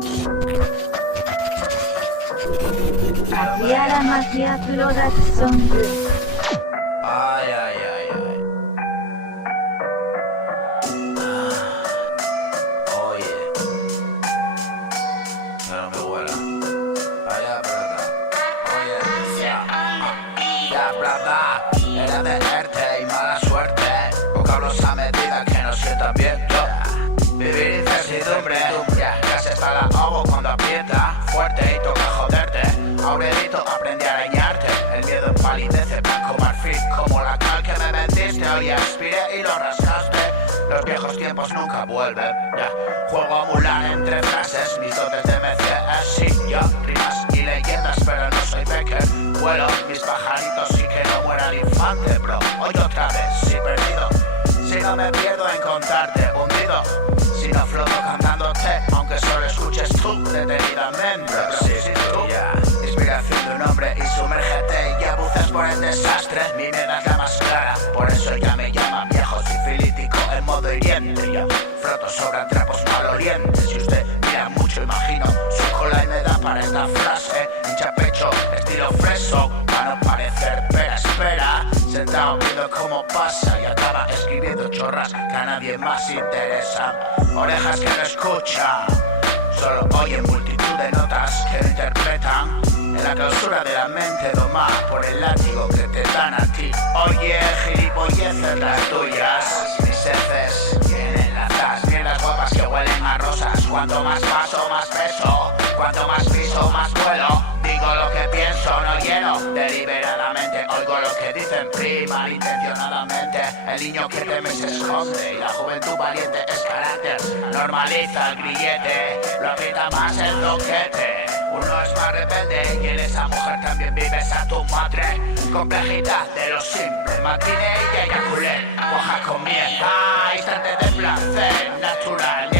秋山マキアプロダクションズ Ay, ay, ay, ay. Oye, no me huela. Allá, plata. Oye, ya, plata. Era de ERTE y mala suerte. Vocablos a medida que nos sientan bien. Vivir incertidumbre. Ya se está la ahogo cuando aprieta fuerte y toca joderte. Aurelito aprendí a arañarte. El miedo empalidece blanco marfil como la cal que me vendiste. Hoy expiré y lo rascaste. Los viejos tiempos nunca vuelven. Juego a emular entre frases mis dotes de MCS. Sí, yo, rimas y leyendas, pero no soy Becker. Vuelo mis pajaritos y que no muera el infante, bro. Hoy otra vez, sí perdido. Si no me pierdo en contarte hundido. Si no floto cantándote, aunque solo escuches tú detenidamente, bro. Sí, tú. Inspiración de un hombre y sumérgete y abuces por el desastre. Mi mierda es la más clara, por eso ya me llaman viejo sifilítico en modo hiriente. Yo froto sobran trapos malolientes. Si usted mira mucho, imagino su cola y me da para esta frase. Hincha pecho, estilo freso, para no parecer pera espera. Sentado viendo cómo pasa y acaba escribiendo chorras que a nadie más interesa. Orejas que no escuchan, solo oyen multitud de notas que no interpretan. En la clausura de la mente domada por el látigo que te dan a ti. Oye, gilipolleces las tuyas. Mis heces tienen lazas. Mierdas guapas que huelen a rosas. Cuanto más paso, más peso. Cuanto más piso, más vuelo. Digo lo que pienso, no lleno. Deliberadamente oigo lo que dicen malintencionadamente. El niño que teme se esconde y la juventud valiente es carácter. Normaliza el grillete, lo aprieta más el toquete. Uno es más rebelde y en esa mujer también vives a tu madre. Complejidad de lo simple, matiné y eyaculé. Hoja con miel, instante de placer natural.